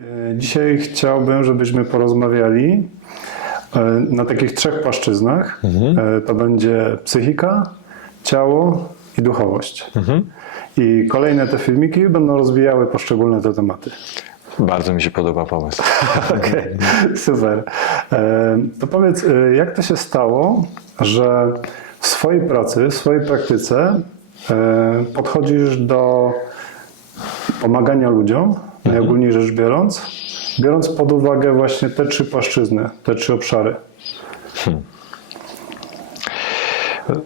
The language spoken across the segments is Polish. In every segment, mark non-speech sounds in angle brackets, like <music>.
E, Dzisiaj chciałbym, żebyśmy porozmawiali e, na takich trzech płaszczyznach. E, To będzie psychika, ciało i duchowość. I kolejne te filmiki będą rozwijały poszczególne te tematy. Bardzo mi się podoba pomysł. <laughs> Okej, super. E, To powiedz, jak to się stało, że w swojej pracy, w swojej praktyce podchodzisz do pomagania ludziom, najogólniej rzecz biorąc, biorąc pod uwagę właśnie te trzy płaszczyzny, te trzy obszary.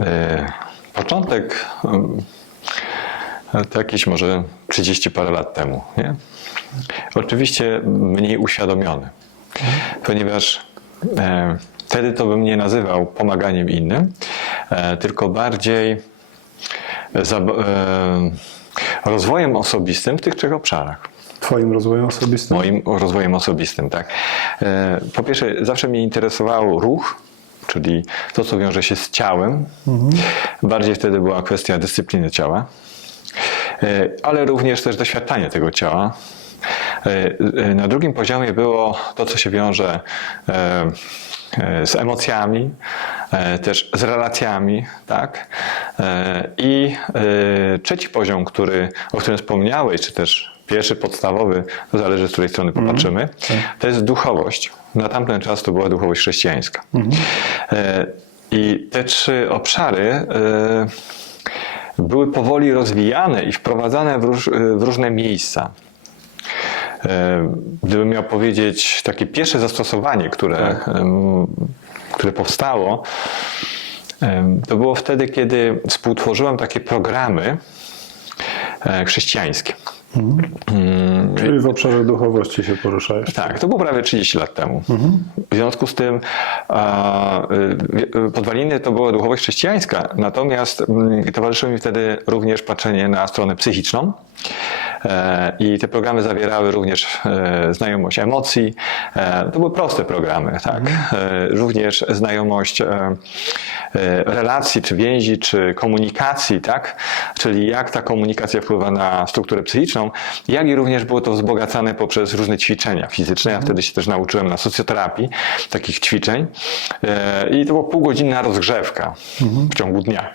E, Początek mm, to jakieś może 30 parę lat temu, nie? Oczywiście mniej uświadomiony, ponieważ e, wtedy to bym nie nazywał pomaganiem innym, e, tylko bardziej rozwojem osobistym w tych trzech obszarach. Twoim rozwojem osobistym? moim rozwojem osobistym, tak. E, Po pierwsze, zawsze mnie interesował ruch, czyli to, co wiąże się z ciałem. Bardziej wtedy była kwestia dyscypliny ciała, E, ale również też doświadczanie tego ciała. E, Na drugim poziomie było to, co się wiąże z emocjami, też z relacjami, tak? I trzeci poziom, który, o którym wspomniałeś, czy też pierwszy podstawowy, to zależy z której strony popatrzymy, to jest duchowość. Na tamten czas to była duchowość chrześcijańska. E, I te trzy obszary e, były powoli rozwijane i wprowadzane w, róż, w różne miejsca. E, Gdybym miał powiedzieć takie pierwsze zastosowanie, które, em, które powstało, to było wtedy, kiedy współtworzyłem takie programy e, Mm, Czyli w obszarze duchowości się poruszałeś. tak, to było prawie 30 lat temu. W związku z tym a, y, y, podwaliny to była duchowość chrześcijańska, natomiast mm, towarzyszyło mi wtedy również patrzenie na stronę psychiczną. E, I te programy zawierały również e, znajomość emocji. E, To były proste programy, tak. E, Również znajomość relacji, czy więzi, czy komunikacji, tak. Czyli jak ta komunikacja wpływa na strukturę psychiczną, jak i również było to wzbogacane poprzez różne ćwiczenia fizyczne. Ja wtedy się też nauczyłem na socjoterapii takich ćwiczeń. I to była półgodzinna rozgrzewka w ciągu dnia.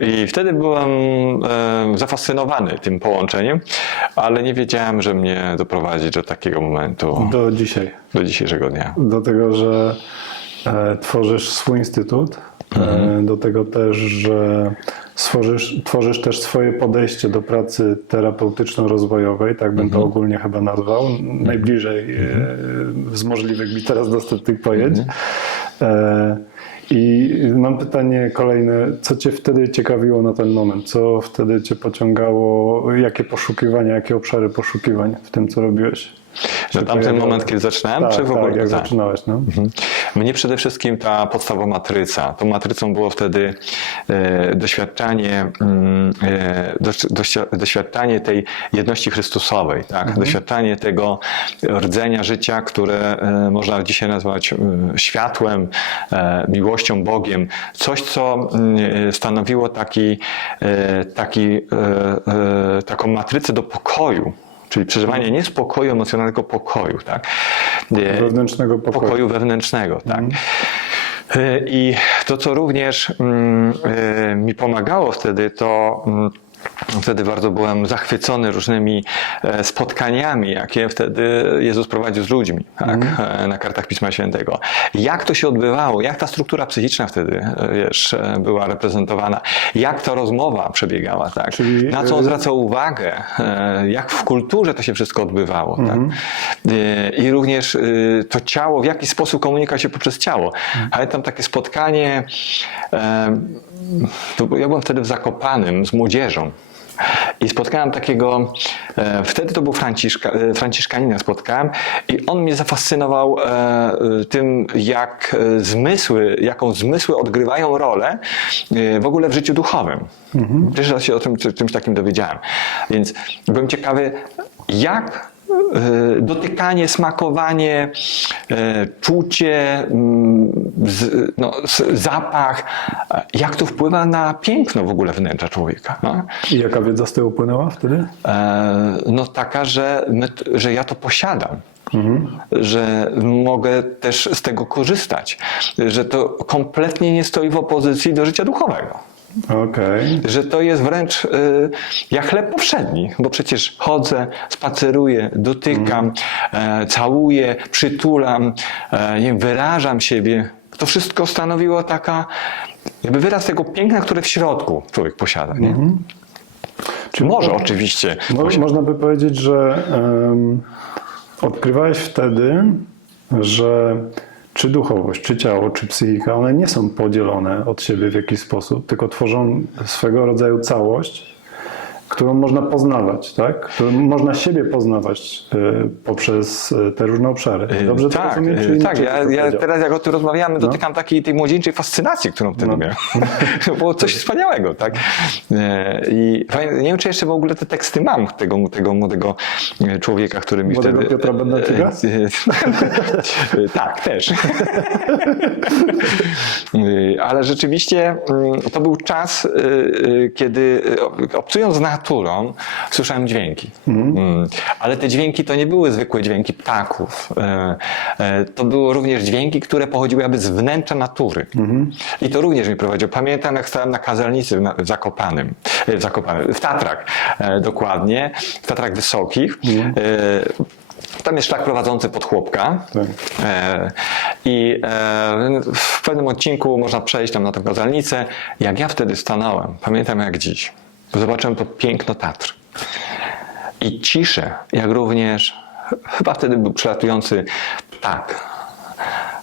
I wtedy byłem zafascynowany tym połączeniem, ale nie wiedziałem, że mnie doprowadzi do takiego momentu, Do dzisiaj. do dzisiejszego dnia. Do tego, że e, tworzysz swój instytut, e, do tego też, że stworzysz, tworzysz też swoje podejście do pracy terapeutyczno-rozwojowej, tak bym to ogólnie chyba nazwał, najbliżej e, z możliwych mi teraz dostępnych pojęć. E, I mam pytanie kolejne, co Cię wtedy ciekawiło na ten moment? Co wtedy Cię pociągało? Jakie poszukiwania, jakie obszary poszukiwań w tym, co robiłeś? Na tamten moment, kiedy zaczynałem, Tak, czy w ogóle? tak, jak Tak. zaczynałeś, no. Mhm. Mnie przede wszystkim ta podstawowa matryca. Tą matrycą było wtedy e, doświadczanie, mm, e, doświadczanie tej jedności Chrystusowej, tak? doświadczanie tego rdzenia życia, które e, można dzisiaj nazwać e, światłem, miłością, Bogiem. Coś, co mm, stanowiło taki, taki, taką matrycę do pokoju. Czyli przeżywanie nie spokoju emocjonalnego, pokoju. Tak? E, Wewnętrznego pokoju. pokoju wewnętrznego, tak. Y, I to, co również mm, y, mi pomagało wtedy, to mm, Wtedy bardzo byłem zachwycony różnymi e, spotkaniami, jakie wtedy Jezus prowadził z ludźmi tak, e, na kartach Pisma Świętego. Jak to się odbywało, jak ta struktura psychiczna wtedy e, wiesz, była reprezentowana, jak ta rozmowa przebiegała, tak, Czyli, na co on zwracał uwagę, jak w kulturze to się wszystko odbywało. Tak. E, I również to ciało, w jaki sposób komunika się poprzez ciało. Pamiętam takie spotkanie, e, to ja byłem wtedy w Zakopanym z młodzieżą. I spotkałem takiego, e, wtedy to był Franciszka, e, Franciszkanina spotkałem i on mnie zafascynował e, tym, jak zmysły, jaką zmysły odgrywają rolę w ogóle w życiu duchowym. Pierwszy raz się o tym, czymś takim dowiedziałem. Więc byłem ciekawy, jak dotykanie, smakowanie, e, czucie, mm, no, zapach, e, jak to wpływa na piękno w ogóle wnętrza człowieka. No? I jaka wiedza z tego płynęła wtedy? E, no taka, że, my, że ja to posiadam. Że mogę też z tego korzystać, że to kompletnie nie stoi w opozycji do życia duchowego. Okej. Że to jest wręcz y, jak chleb powszedni, bo przecież chodzę, spaceruję, dotykam, e, całuję, przytulam, e, nie wyrażam siebie. To wszystko stanowiło taka, jakby wyraz tego piękna, które w środku człowiek posiada. Nie? Czy może oczywiście. Mo- można by powiedzieć, że odkrywałeś wtedy, że czy duchowość, czy ciało, czy psychika, one nie są podzielone od siebie w jakiś sposób, tylko tworzą swego rodzaju całość, którą można poznawać, tak? Którą można siebie poznawać e, poprzez e, te różne obszary. Dobrze to tak, rozumiem? y, Czy tak. Ja, to ja teraz jak o tym rozmawiamy, dotykam takiej tej młodzieńczej fascynacji, którą wtedy No. miałem. <laughs> To było coś wspaniałego, tak? E, I nie wiem, czy jeszcze w ogóle te teksty mam tego, tego młodego e, człowieka, który mi Młodego wtedy... Piotra? E, e, tak, też. <laughs> E, Ale rzeczywiście mm, to był czas, e, e, kiedy e, obcując z naturą, słyszałem dźwięki. Mm. Ale te dźwięki to nie były zwykłe dźwięki ptaków. E, e, To były również dźwięki, które pochodziły jakby z wnętrza natury. I to również mi prowadziło. Pamiętam, jak stałem na kazelnicy w Zakopanym, e, w Zakopanym, w Tatrach dokładnie, w Tatrach Wysokich. E, Tam jest szlak prowadzący pod chłopka. Tak. E, I e, w pewnym odcinku można przejść tam na tę kazalnicę. Jak ja wtedy stanąłem, pamiętam jak dziś, zobaczyłem to piękno Tatr. I ciszę, jak również, chyba wtedy był przelatujący ptak.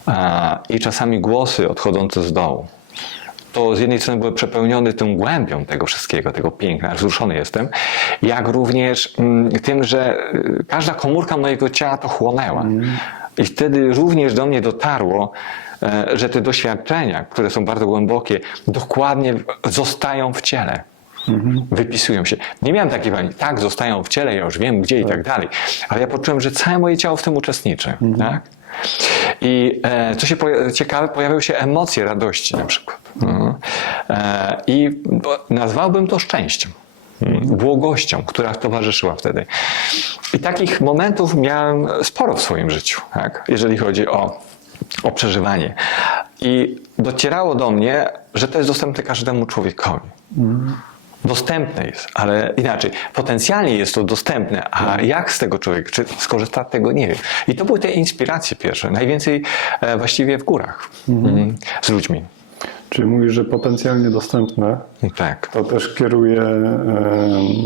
A, I czasami głosy odchodzące z dołu. To z jednej strony byłem przepełniony tą głębią tego wszystkiego, tego piękna, wzruszony jestem, jak również mm, tym, że y, każda komórka mojego ciała to chłonęła. I wtedy również do mnie dotarło, e, że te doświadczenia, które są bardzo głębokie, dokładnie zostają w ciele. Wypisują się. Nie miałem takiej pani, tak, zostają w ciele, ja już wiem gdzie i tak dalej, ale ja poczułem, że całe moje ciało w tym uczestniczy. Tak? I e, co się poja- ciekawe, pojawiały się emocje radości na przykład. Mhm. E, I nazwałbym to szczęściem. mm, Błogością, która towarzyszyła wtedy. I takich momentów miałem sporo w swoim życiu, tak? jeżeli chodzi o, o przeżywanie. I docierało do mnie, że to jest dostępne każdemu człowiekowi dostępne jest, ale inaczej, potencjalnie jest to dostępne, a jak z tego człowiek, czy skorzysta, tego nie wiem. I to były te inspiracje pierwsze, najwięcej e, właściwie w górach, mm, z ludźmi. Czyli mówisz, że potencjalnie dostępne, Tak. to też kieruje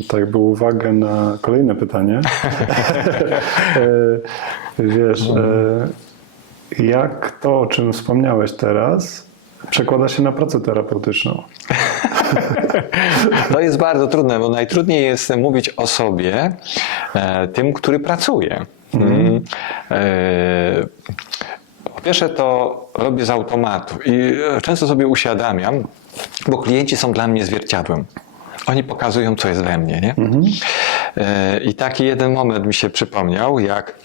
tak jakby uwagę na kolejne pytanie. <laughs> E, Wiesz, e, jak to, o czym wspomniałeś teraz, przekłada się na pracę terapeutyczną? <laughs> <laughs> To jest bardzo trudne, bo najtrudniej jest mówić o sobie e, tym, który pracuje. Mm. E, po pierwsze to robię z automatu i e, często sobie uświadamiam, bo klienci są dla mnie zwierciadłem. Oni pokazują, co jest we mnie. Nie? E, I taki jeden moment mi się przypomniał, jak <clears throat>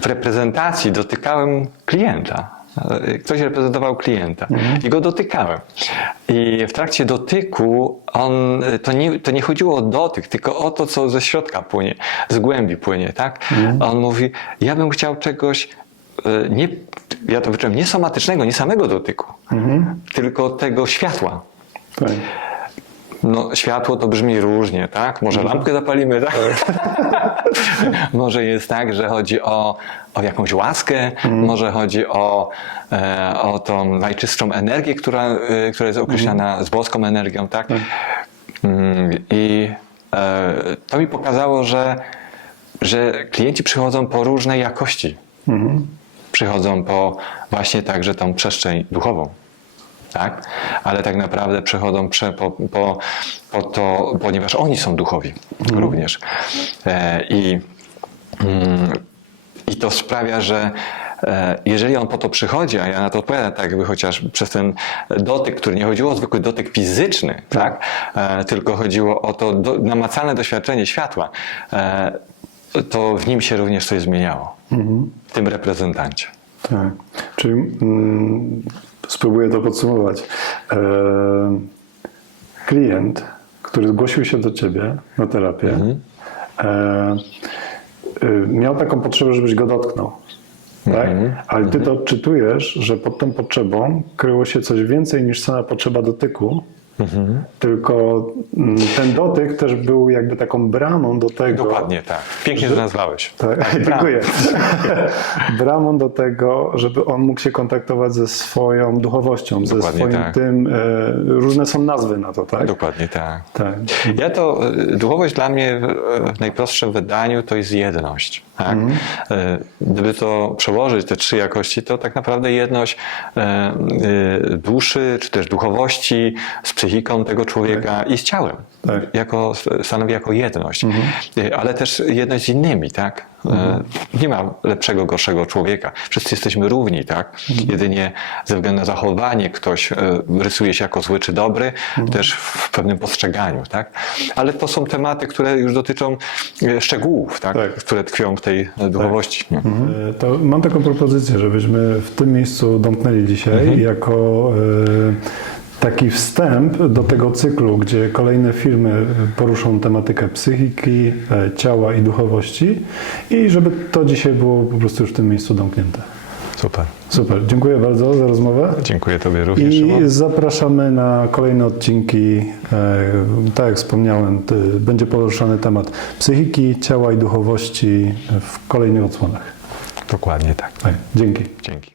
w reprezentacji dotykałem klienta. Ktoś reprezentował klienta i go dotykałem. I w trakcie dotyku on, to, nie, to nie chodziło o dotyk, tylko o to, co ze środka płynie, z głębi płynie, tak? A on mówi, ja bym chciał czegoś e, nie, ja to wyczułem, nie somatycznego, nie samego dotyku, tylko tego światła. Tak. No, światło to brzmi różnie, tak? Może lampkę zapalimy, tak? <laughs> może jest tak, że chodzi o, o jakąś łaskę, może chodzi o, e, o tą najczystszą energię, która, e, która jest określana z boską energią, tak? Mm, I e, to mi pokazało, że, że klienci przychodzą po różnej jakości. Przychodzą po właśnie także tą przestrzeń duchową tak? Ale tak naprawdę przechodzą prze, po, po, po to, ponieważ oni są duchowi również. E, i, mm, I to sprawia, że e, jeżeli on po to przychodzi, a ja na to odpowiadam tak jakby chociaż przez ten dotyk, który nie chodziło o zwykły dotyk fizyczny, tak? E, tylko chodziło o to do, namacalne doświadczenie światła, e, to w nim się również coś zmieniało. W tym reprezentancie. Tak. Czyli mm, spróbuję to podsumować. E, klient, który zgłosił się do ciebie na terapię, e, e, miał taką potrzebę, żebyś go dotknął. Tak? Ale ty to odczytujesz, że pod tą potrzebą kryło się coś więcej niż sama potrzeba dotyku. Tylko mm, ten dotyk też był jakby taką bramą do tego. Dokładnie tak. Pięknie to nazwałeś. Tak, <laughs> dziękuję. <laughs> Bramą do tego, żeby on mógł się kontaktować ze swoją duchowością, ze Dokładnie swoim tak. tym. E, różne są nazwy na to, tak? Dokładnie tak. Tak. Ja to, y, duchowość dla mnie w- w najprostszym wydaniu to jest jedność. Tak? Y, Gdyby to przełożyć, te trzy jakości, to tak naprawdę jedność e, duszy, czy też duchowości z psychiką tego człowieka i z ciałem. Tak. Jako, stanowi jako jedność. Y, Ale też jedność z innymi, tak? E, Nie ma lepszego, gorszego człowieka. Wszyscy jesteśmy równi, tak? Jedynie ze względu na zachowanie ktoś e, rysuje się jako zły czy dobry, też w pewnym postrzeganiu, tak? Ale to są tematy, które już dotyczą szczegółów, tak? Tak. Które tkwią w tej duchowości. nie? E, To mam taką propozycję, żebyśmy w tym miejscu domknęli dzisiaj jako e, taki wstęp do tego cyklu, gdzie kolejne filmy poruszą tematykę psychiki, e, ciała i duchowości i żeby to dzisiaj było po prostu już w tym miejscu domknięte. Super. Super, dziękuję bardzo za rozmowę. Dziękuję Tobie również. I Szymon. zapraszamy na kolejne odcinki. E, Tak jak wspomniałem, będzie poruszany temat psychiki, ciała i duchowości w kolejnych odsłonach. Dokładnie. Tak, dzięki. Dzięki.